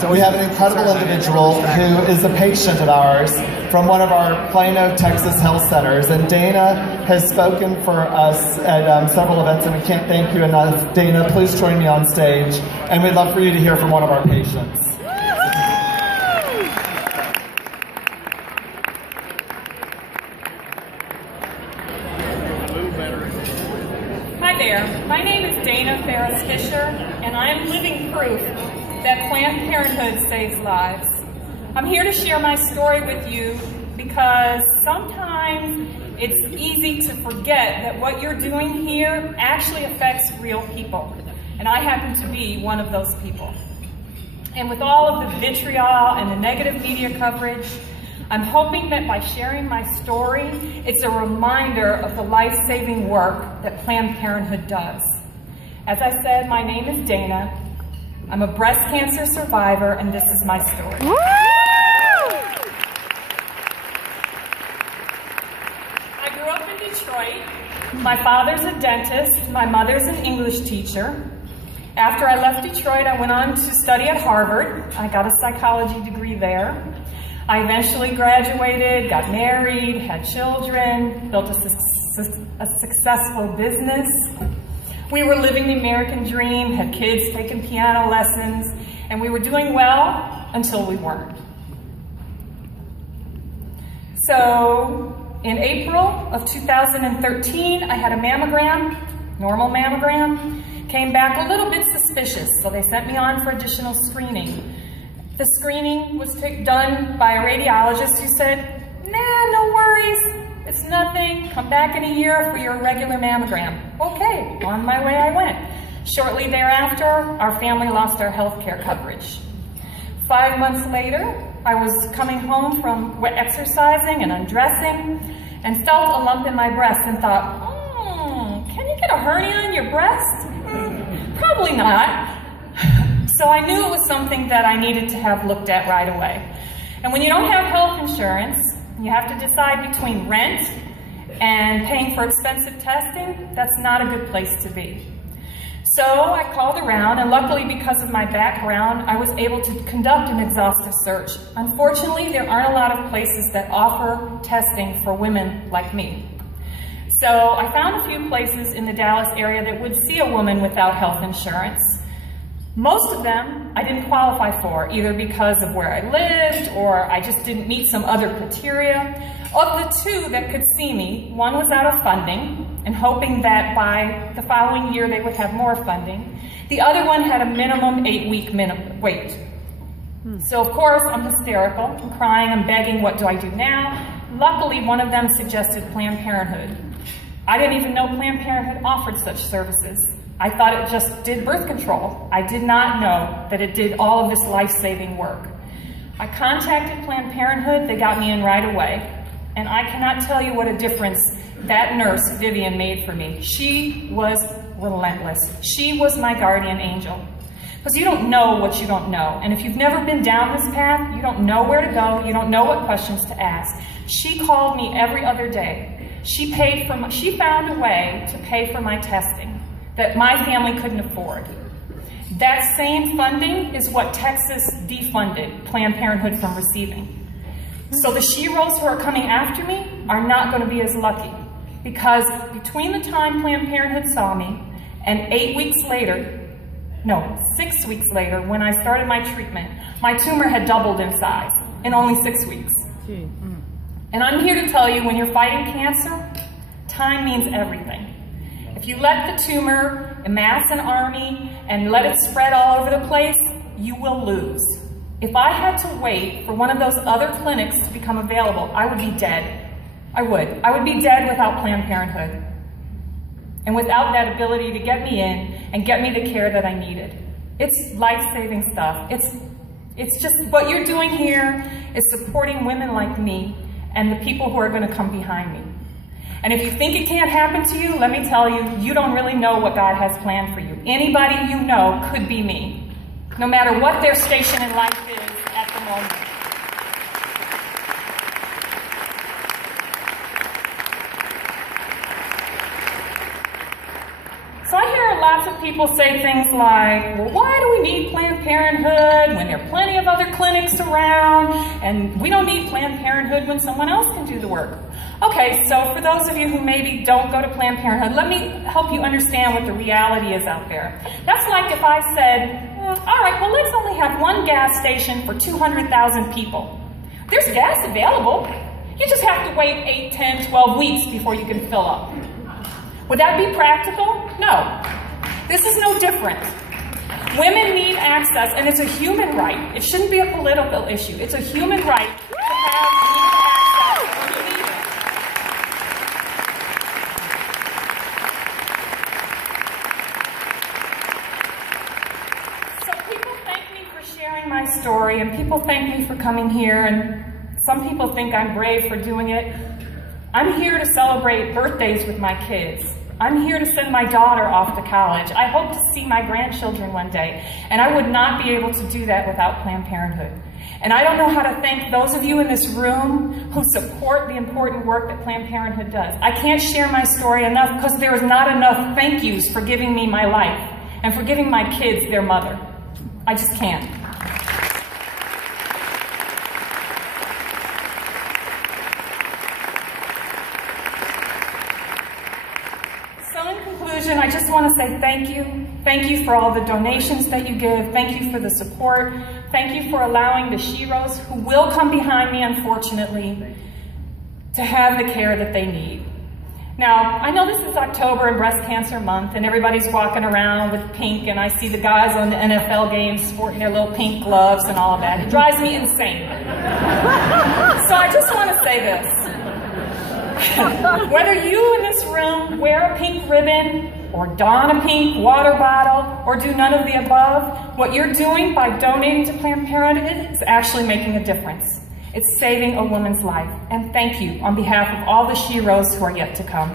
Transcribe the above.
So we have an incredible individual who is a patient of ours from one of our Plano, Texas health centers. And Dana has spoken for us at several events, and we can't thank you enough. Dana, please join me on stage. And we'd love for you to hear from one of our patients. Hi there. My name is Dana Farris-Fisher, and I am living proof that Planned Parenthood saves lives. I'm here to share my story with you because sometimes it's easy to forget that what you're doing here actually affects real people. And I happen to be one of those people. And with all of the vitriol and the negative media coverage, I'm hoping that by sharing my story, it's a reminder of the life-saving work that Planned Parenthood does. As I said, my name is Dana. I'm a breast cancer survivor, and this is my story. Woo! I grew up in Detroit. My father's a dentist. My mother's an English teacher. After I left Detroit, I went on to study at Harvard. I got a psychology degree there. I eventually graduated, got married, had children, built a successful business. We were living the American dream, had kids taking piano lessons, and we were doing well until we weren't. So in April of 2013, I had a mammogram, normal mammogram, came back a little bit suspicious, so they sent me on for additional screening. The screening was done by a radiologist who said, nah, no worries, it's nothing, come back in a year for your regular mammogram. Okay, on my way I went. Shortly thereafter, our family lost our health care coverage. 5 months later, I was coming home from exercising and undressing and felt a lump in my breast and thought, can you get a hernia in your breast? Probably not. So I knew it was something that I needed to have looked at right away. And when you don't have health insurance, you have to decide between rent and paying for expensive testing. That's not a good place to be. So I called around, and luckily because of my background, I was able to conduct an exhaustive search. Unfortunately, there aren't a lot of places that offer testing for women like me. So I found a few places in the Dallas area that would see a woman without health insurance. Most of them I didn't qualify for, either because of where I lived or I just didn't meet some other criteria. Of the two that could see me, one was out of funding and hoping that by the following year they would have more funding. The other one had a minimum 8-week wait. So of course I'm hysterical, I'm crying, I'm begging, what do I do now? Luckily one of them suggested Planned Parenthood. I didn't even know Planned Parenthood offered such services. I thought it just did birth control. I did not know that it did all of this life-saving work. I contacted Planned Parenthood, they got me in right away. And I cannot tell you what a difference that nurse, Vivian, made for me. She was relentless. She was my guardian angel. Because you don't know what you don't know. And if you've never been down this path, you don't know where to go, you don't know what questions to ask. She called me every other day. She found a way to pay for my testing that my family couldn't afford. That same funding is what Texas defunded Planned Parenthood from receiving. So the sheroes who are coming after me are not going to be as lucky, because between the time Planned Parenthood saw me and 6 weeks later, when I started my treatment, my tumor had doubled in size in only 6 weeks. And I'm here to tell you, when you're fighting cancer, time means everything. If you let the tumor amass an army and let it spread all over the place, you will lose. If I had to wait for one of those other clinics to become available, I would be dead. I would. I would be dead without Planned Parenthood and without that ability to get me in and get me the care that I needed. It's life-saving stuff. It's just what you're doing here is supporting women like me and the people who are going to come behind me. And if you think it can't happen to you, let me tell you, you don't really know what God has planned for you. Anybody you know could be me, no matter what their station in life is at the moment. So I hear lots of people say things like, well, why do we need Planned Parenthood when there are plenty clinics around, and we don't need Planned Parenthood when someone else can do the work. Okay, so for those of you who maybe don't go to Planned Parenthood, let me help you understand what the reality is out there. That's like if I said, all right, well, let's only have one gas station for 200,000 people. There's gas available. You just have to wait 8, 10, 12 weeks before you can fill up. Would that be practical? No. This is no different. Women need access, and it's a human right. It shouldn't be a political issue. It's a human right to have access when you need it. So people thank me for sharing my story, and people thank me for coming here, and some people think I'm brave for doing it. I'm here to celebrate birthdays with my kids. I'm here to send my daughter off to college. I hope to see my grandchildren one day, and I would not be able to do that without Planned Parenthood. And I don't know how to thank those of you in this room who support the important work that Planned Parenthood does. I can't share my story enough because there is not enough thank yous for giving me my life and for giving my kids their mother. I just can't. I just want to say thank you. Thank you for all the donations that you give. Thank you for the support. Thank you for allowing the sheroes, who will come behind me, unfortunately, to have the care that they need. Now, I know this is October and Breast Cancer Month, and everybody's walking around with pink, and I see the guys on the NFL games sporting their little pink gloves and all of that. It drives me insane. So I just want to say this. Whether you in this room wear a pink ribbon, or don a pink water bottle, or do none of the above, what you're doing by donating to Planned Parenthood is actually making a difference. It's saving a woman's life. And thank you on behalf of all the sheroes who are yet to come.